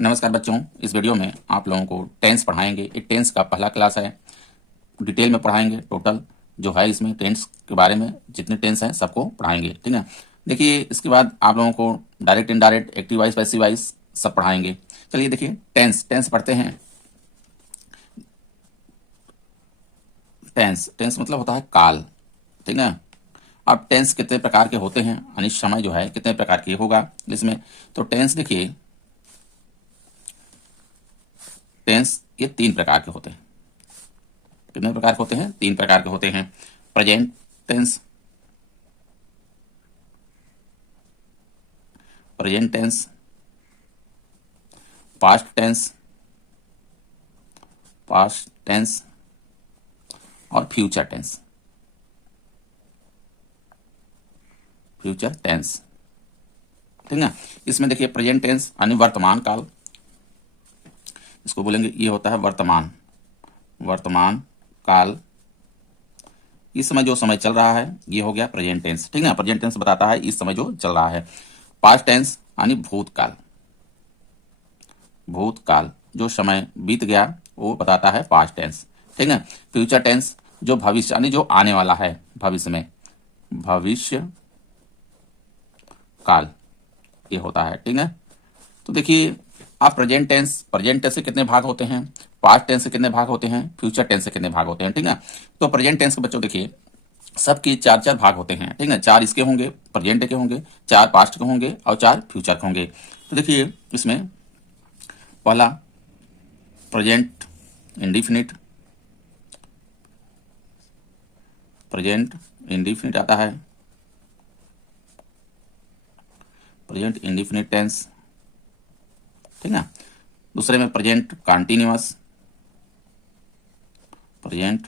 नमस्कार बच्चों, इस वीडियो में आप लोगों को टेंस पढ़ाएंगे। ये टेंस का पहला क्लास है। डिटेल में पढ़ाएंगे। टोटल जो है इसमें टेंस के बारे में जितने टेंस हैं सबको पढ़ाएंगे, ठीक है। देखिए, इसके बाद आप लोगों को direct indirect active voice passive wise सब पढ़ाएंगे। चलिए देखिए, टेंस टेंस पढ़ते हैं। टेंस टेंस मतलब होता है काल, ठीक है। अब टेंस कितने प्रकार के होते हैं, यानी समय जो है कितने प्रकार के होगा इसमें। तो टेंस देखिए, टेंस ये 3 प्रकार के होते हैं। कितने प्रकार के होते हैं? 3 प्रकार के होते हैं। Present tense, present tense, past tense, past tense और फ्यूचर टेंस, फ्यूचर टेंस, ठीक है। इसमें देखिए, प्रेजेंट टेंस यानी वर्तमान काल, इसको बोलेंगे ये होता है वर्तमान, वर्तमान काल। इस समय जो समय चल रहा है ये हो गया प्रेजेंट टेंस, ठीक है। प्रेजेंट टेंस बताता है इस समय जो चल रहा है। पास्ट टेंस यानी भूतकाल, भूतकाल जो समय बीत गया वो बताता है पास्ट टेंस, ठीक है। फ्यूचर टेंस जो भविष्य यानी जो आने वाला है, भविष्य में, भविष्य काल ये होता है, ठीक है। तो देखिए, आप प्रेजेंट टेंस से कितने भाग होते हैं, पास्ट टेंस से कितने भाग होते हैं, फ्यूचर टेंस से कितने भाग होते हैं, ठीक है। तो प्रेजेंट टेंस के बच्चों देखिए, सबकी 4 भाग होते हैं, ठीक है। 4 इसके होंगे, प्रेजेंट के होंगे, 4 पास्ट के होंगे और 4 फ्यूचर के होंगे। तो देखिए, इसमें पहला प्रेजेंट इंडिफिनिट, प्रेजेंट इंडिफिनिट आता है, प्रेजेंट इंडिफिनिट टेंस, ठीक है। दूसरे में present continuous, present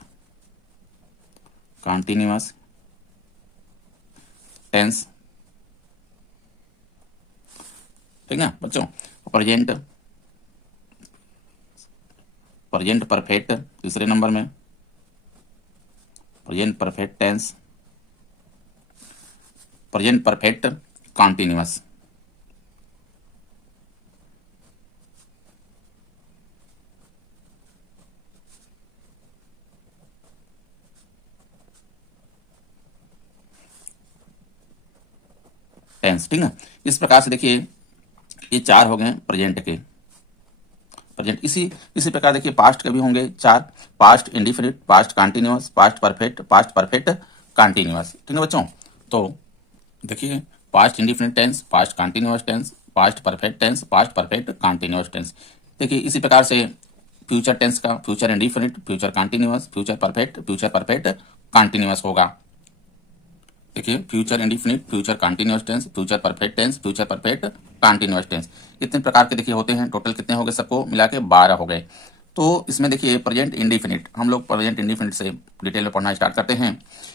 continuous tense, ठीक है बच्चों। प्रेजेंट प्रेजेंट परफेक्ट तीसरे नंबर में, present perfect tense, present perfect continuous, tense, ठीक है। इस प्रकार से देखिए, ये 4 हो गए प्रेजेंट के, प्रेजेंट। इसी प्रकार देखिए, पास्ट के भी होंगे 4, past indefinite, past continuous, past perfect continuous, ठीक है बच्चों। तो देखिए, past indefinite tense, past continuous tense, past perfect tense, past perfect continuous tense. देखिए, इसी प्रकार से फ्यूचर टेंस का future indefinite, future continuous, future perfect continuous होगा। देखिए, future indefinite, future continuous tense, future perfect tense, future perfect continuous tense, इतने प्रकार के देखिए होते हैं। टोटल कितने हो गए, सबको मिला के 12 हो गए। तो इसमें देखिए, प्रेजेंट इंडिफिनिट, हम लोग प्रेजेंट इंडिफिनिट से डिटेल में पढ़ना स्टार्ट करते हैं।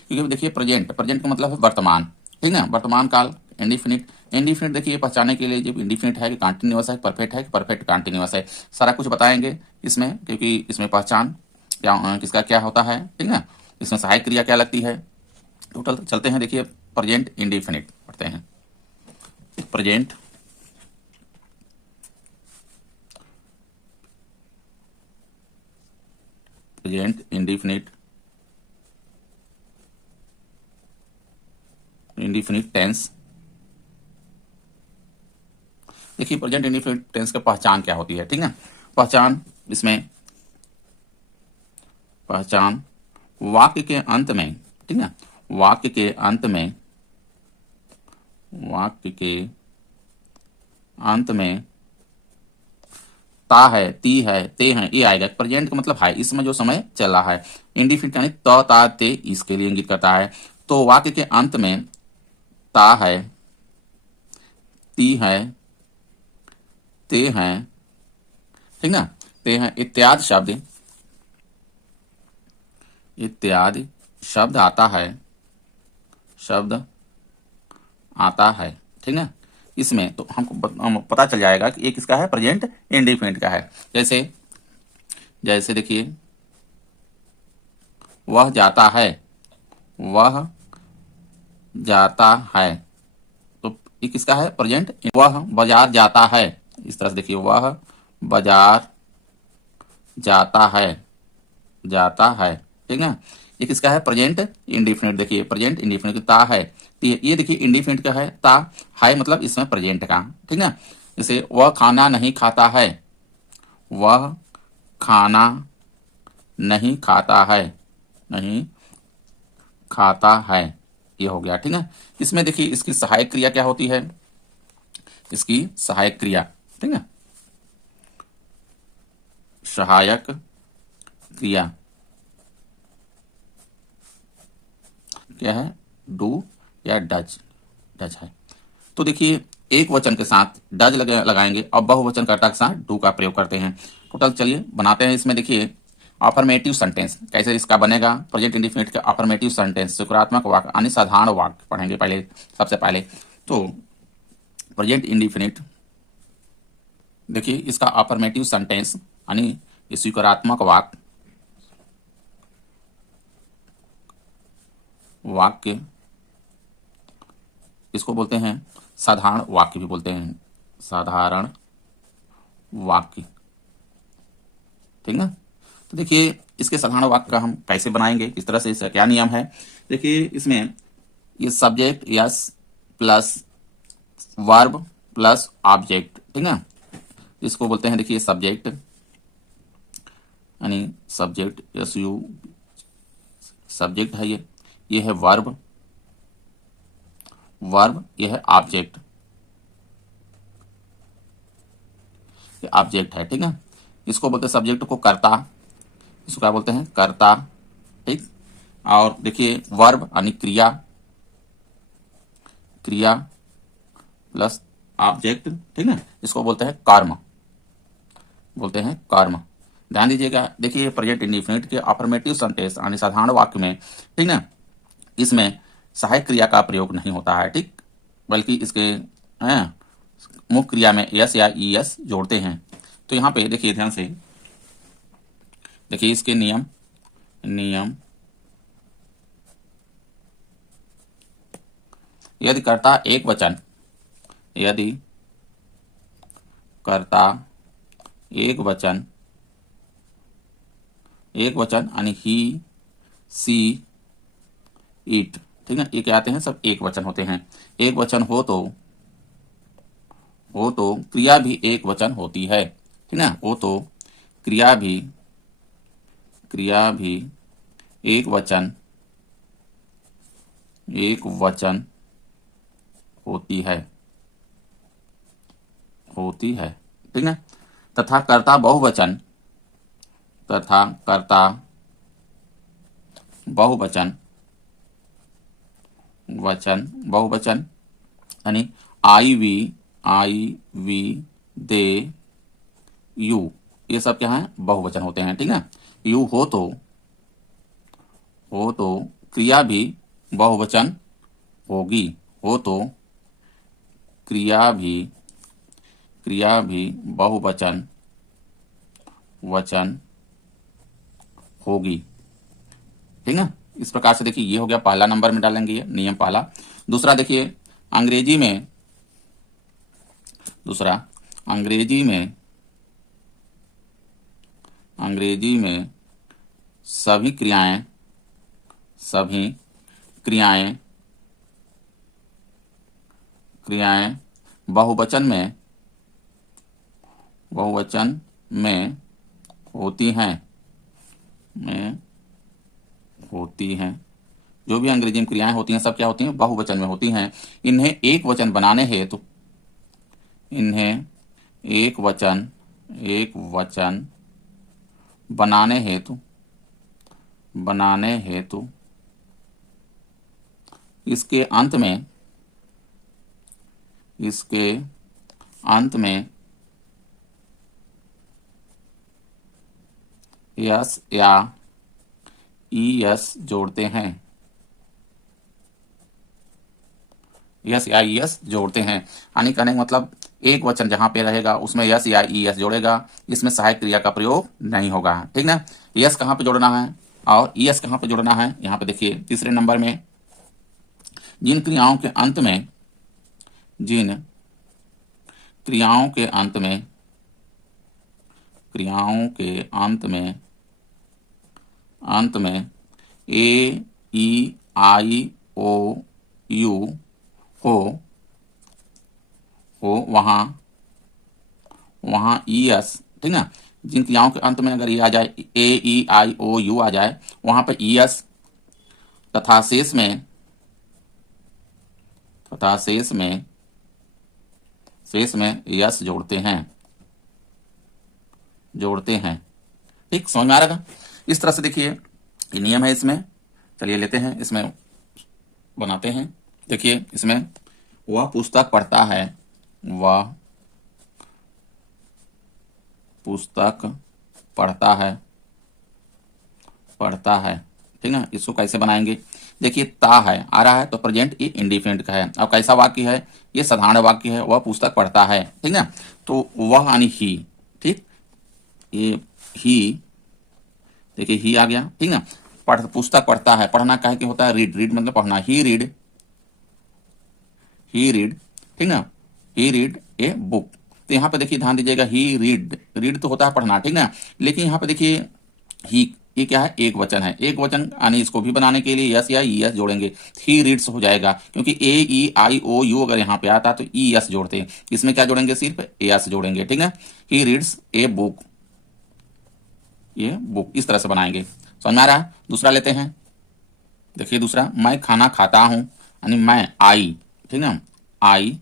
क्योंकि देखिए, प्रेजेंट का मतलब है वर्तमान, ठीक है, वर्तमान काल। इंडिफिनिट देखिए, पहचाने के लिए जब इंडिफिनिट है कि कंटिन्यूअस है, परफेक्ट है कि परफेक्ट कंटिन्यूअस है, सारा कुछ बताएंगे इसमें। क्योंकि इसमें पहचान क्या किसका क्या होता है, ठीक है, इसमें सहायक क्रिया क्या लगती है। टोटल चलते हैं, देखिए प्रेजेंट इंडिफिनिट पढ़ते हैं। Present present indefinite tense. देखिए, प्रेजेंट इंडिफिनिट टेंस का पहचान क्या होती है, ठीक है। पहचान, इसमें पहचान वाक्य के अंत में, ठीक है, वाक्य के अंत में, वाक्य के अंत में ता है, ती है, ते हैं, ये आएगा। प्रेजेंट का मतलब है इसमें जो समय चल रहा है। इंडिफिनिट यानी त, ता, ते इसके लिए इंगित करता है। तो वाक्य के अंत में ता है, ती है, ते हैं, ठीक ना, ते हैं, इत्यादि शब्द आता है, शब्द आता है, ठीक है। इसमें तो हमको पता चल जाएगा कि ये किसका है, प्रेजेंट इंडिफिनिट का है। जैसे जैसे देखिए, वह जाता है, वह जाता है, तो ये किसका है, प्रेजेंट। वह बाजार जाता है, इस तरह से देखिए, वह बाजार जाता है, जाता है, ठीक है। ये किसका है? Present indefinite. देखिए प्रेजेंट इंडिफिनिट ता है, तो ये देखिए इंडिफिनिट का है ता, है मतलब इसमें प्रेजेंट का, ठीक है। जैसे वह खाना नहीं खाता है, वह खाना नहीं खाता है, नहीं खाता है, ये हो गया, ठीक है। इसमें देखिए इसकी सहायक क्रिया क्या होती है? इसकी सहायक क्रिया, ठीक है, सहायक क्रिया क्या है? डू या डज, डज है। तो देखिए एक वचन के साथ डज लगाएंगे और बहुवचन कर्ता के साथ डू का प्रयोग करते हैं। टोटल चलिए बनाते हैं। इसमें देखिए अफर्मेटिव सेंटेंस कैसे इसका बनेगा? प्रेजेंट इंडिफिनिट का अफर्मेटिव सेंटेंस, सकारात्मक वाक्य यानी साधारण वाक्य पढ़ेंगे पहले, सबसे पहले। तो प्रेजेंट इंडिफिनिट देखिए इसका अफर्मेटिव सेंटेंस यानी स्वीकारात्मक वाक्य, वाक्य इसको बोलते हैं साधारण वाक्य भी बोलते हैं, साधारण वाक्य, ठीक ना। तो देखिए इसके साधारण वाक्य का हम कैसे बनाएंगे, किस तरह से, इसका क्या नियम है? देखिए इसमें ये subject yes plus verb plus object, ठीक ना, इसको बोलते हैं देखिए सब्जेक्ट, यानी सब्जेक्ट यस यू सब्जेक्ट है, ये है वर्ब, वर्ब ये है ऑब्जेक्ट, ये ऑब्जेक्ट है, ठीक है। इसको बोलते हैं सब्जेक्ट को कर्ता, इसको क्या बोलते हैं? कर्ता, ठीक। और देखिए वर्ब यानी क्रिया, क्रिया प्लस ऑब्जेक्ट, ठीक है, इसको बोलते हैं कर्म, बोलते हैं कर्म। ध्यान दीजिएगा, देखिए प्रेजेंट इंडिफिनिट के अफर्मेटिव सेंटेंस यानी साधारण वाक्य में, ठीक ना, इसमें सहायक क्रिया का प्रयोग नहीं होता है, ठीक, बल्कि इसके मुख्य क्रिया में यस या ई एस जोड़ते हैं। तो यहाँ पे देखिए ध्यान से देखिए इसके नियम, नियम यदि कर्ता एक वचन, यदि कर्ता एक वचन, एक वचन यानी ही सी इट, ठीक है, ये क्या आते हैं? सब एक वचन होते हैं। एक वचन हो तो क्रिया भी एक वचन होती है, ठीक है, हो तो क्रिया भी एक वचन होती है, ठीक है। तथा कर्ता बहुवचन, तथा कर्ता बहुवचन, बहुवचन यानी आई वी दे यू, ये सब क्या है? बहुवचन होते हैं, ठीक है। यू हो तो क्रिया भी बहुवचन होगी, हो तो क्रिया भी बहुवचन होगी, ठीक है। इस प्रकार से देखिए ये हो गया पहला नंबर में डालेंगे, ये नियम पहला। दूसरा देखिए अंग्रेजी में, दूसरा अंग्रेजी में सभी क्रियाएं बहुवचन में होती हैं, जो भी अंग्रेजी में क्रियाएं होती हैं सब क्या होती हैं? बहुवचन में होती हैं। इन्हें एक वचन बनाने हेतु, बनाने हेतु इसके अंत में यस या ई एस जोड़ते हैं, यस या ई एस जोड़ते हैं, यानी कहने का मतलब एक वचन जहां पे रहेगा उसमें यस या ई एस जोड़ेगा, इसमें सहायक क्रिया का प्रयोग नहीं होगा, ठीक ना। यस कहां पे जोड़ना है और ई एस कहां पे जोड़ना है? यहाँ पे देखिए तीसरे नंबर में, जिन क्रियाओं के अंत में क्रियाओं के अंत में ए ई आई ओ यू हो वहां ई एस, ठीक ना। जिन क्रियाओं के अंत में अगर ये आ जाए, ए ई आई ओ यू आ जाए, वहां पर ई एस तथा शेष में यस जोड़ते हैं। ठीक, समझ में आ रहा है? इस तरह से देखिए ये नियम है इसमें। चलिए लेते हैं, इसमें बनाते हैं। देखिए इसमें वह पुस्तक पढ़ता है, ठीक ना। इसको कैसे बनाएंगे? देखिए ता है आ रहा है तो प्रेजेंट ये इंडिफिनिट का है। अब कैसा वाक्य है? ये साधारण वाक्य है, वह पुस्तक पढ़ता है, ठीक ना। तो वह यानी ही, ठीक, ये ही, देखिए ही आ गया, ठीक ना। पुस्तक पढ़ता है, पढ़ना कहे कि होता है रीड मतलब पढ़ना। ही रीड, ठीक ना। ही रीड ए बुक। तो यहाँ पे देखिए ध्यान दीजिएगा, ही रीड तो होता है पढ़ना, ठीक ना। लेकिन यहाँ पे देखिए ही, ये क्या है? एक वचन है। एक वचन यानी इसको भी बनाने के लिए यस या ई एस जोड़ेंगे। ही रीड्स हो जाएगा, क्योंकि ए ई आई ओ यू अगर यहाँ पे आता तो ई एस जोड़ते। इसमें क्या जोड़ेंगे? सिर्फ एस जोड़ेंगे, ठीक है। ही रीड्स ए बुक, ये बुक इस तरह से बनाएंगे। समझ में आ रहा है? दूसरा लेते हैं। देखिए दूसरा, मैं खाना खाता हूं, यानी मैं आई, ठीक ना। आई,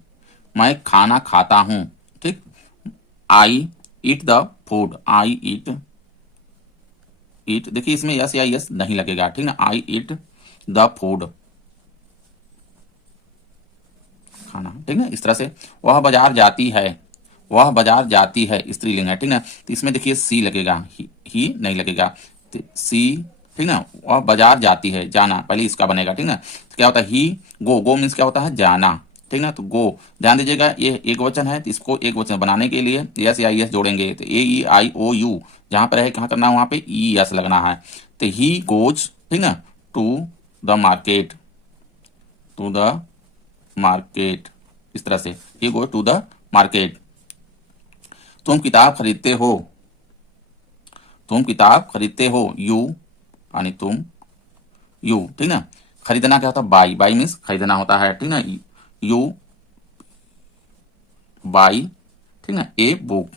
मैं खाना खाता हूं, ठीक। आई ईट द फूड, आई ईट, देखिए इसमें यस या यस नहीं लगेगा, ठीक ना। आई ईट द फूड, खाना, ठीक ना। इस तरह से वह बाजार जाती है, स्त्रीलिंग है, ठीक ना। तो इसमें देखिए सी लगेगा, ही नहीं लगेगा, सी, ठीक ना। वह बाजार जाती है, जाना पहले इसका बनेगा, ठीक ना। तो क्या होता है? ही गो मीन्स क्या होता है? जाना, ठीक ना। तो गो, ध्यान दीजिएगा ये एक वचन है, तो इसको एक वचन बनाने के लिए यस या यस जोड़ेंगे। तो ए ई आई ओ यू जहां पर है, कहां करना है? वहां पे ई एस लगना है। तो ही गोज, ठीक ना, टू द मार्केट, इस तरह से ही गोज टू द मार्केट। तुम किताब खरीदते हो, यू यानी तुम, यू, ठीक ना। खरीदना क्या होता है? बाई मीन्स खरीदना होता है, ठीक ना। यू बाई, ठीक ना, ए बुक,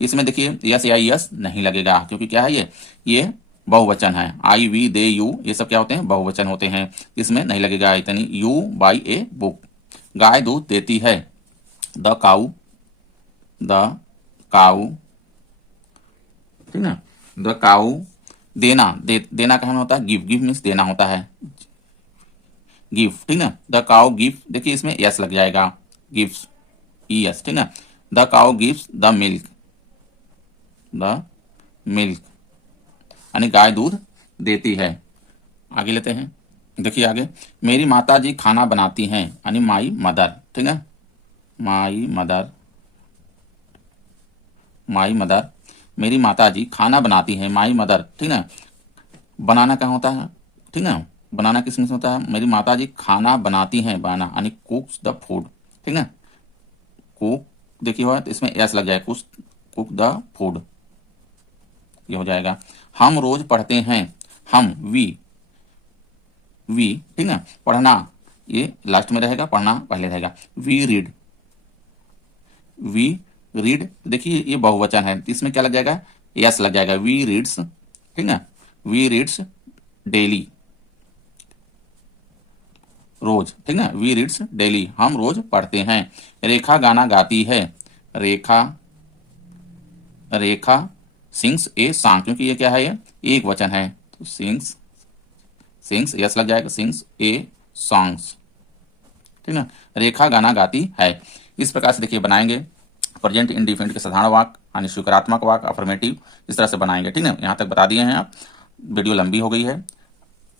इसमें देखिए यस या यस नहीं लगेगा, क्योंकि क्या है? ये बहुवचन है। आई वी दे यू ये सब क्या होते हैं? बहुवचन होते हैं, इसमें नहीं लगेगा। इतनी यू बाई ए बुक। गाय दूध देती है, द काऊ, ठीक ना। द काऊ, देना कहना होता है गिव मीन्स देना होता है, गिव, ठीक ना। द काऊ गिव, देखिए इसमें यस लग जाएगा, गिव्स ई एस, ठीक ना। The cow gives the milk, यानी गाय दूध देती है। आगे लेते हैं। देखिए आगे, मेरी माता जी खाना बनाती हैं, यानी माई मदर, ठीक है। माई मदर, मेरी माता जी खाना बनाती हैं, माई मदर, ठीक ना। बनाना क्या होता है? ठीक ना, बनाना किस में होता है? मेरी माता जी खाना बनाती हैं, बनाना यानी कुक्स द फूड, ठीक ना। कुक देखिए हो तो इसमें एस लग जाए, कुक द फूड, ये हो जाएगा। हम रोज पढ़ते हैं, हम वी, ठीक ना। पढ़ना ये लास्ट में रहेगा, पढ़ना पहले रहेगा। वी रीड, देखिए ये बहुवचन है, इसमें क्या लग जाएगा? यस लग जाएगा। वी रीड्स, ठीक ना। वी रीड्स डेली, रोज, ठीक ना। वी रीड्स डेली, हम रोज पढ़ते हैं। रेखा गाना गाती है, रेखा सिंग्स ए सॉन्ग, क्योंकि ये क्या है? ये एक वचन है, तो सिंग्स यस लग जाएगा, सिंग्स ए सॉन्ग्स, ठीक ना। रेखा गाना गाती है। इस प्रकार से देखिए बनाएंगे प्रेजेंट इंडिफिनिट के साधारण वाक्य यानी स्वीकारात्मक वाक्य, अफर्मेटिव, इस तरह से बनाएंगे, ठीक है। यहाँ तक बता दिए हैं आप। वीडियो लंबी हो गई है,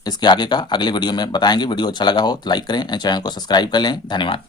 इसके आगे का अगले वीडियो में बताएंगे। वीडियो अच्छा लगा हो तो लाइक करें, चैनल को सब्सक्राइब कर लें। धन्यवाद।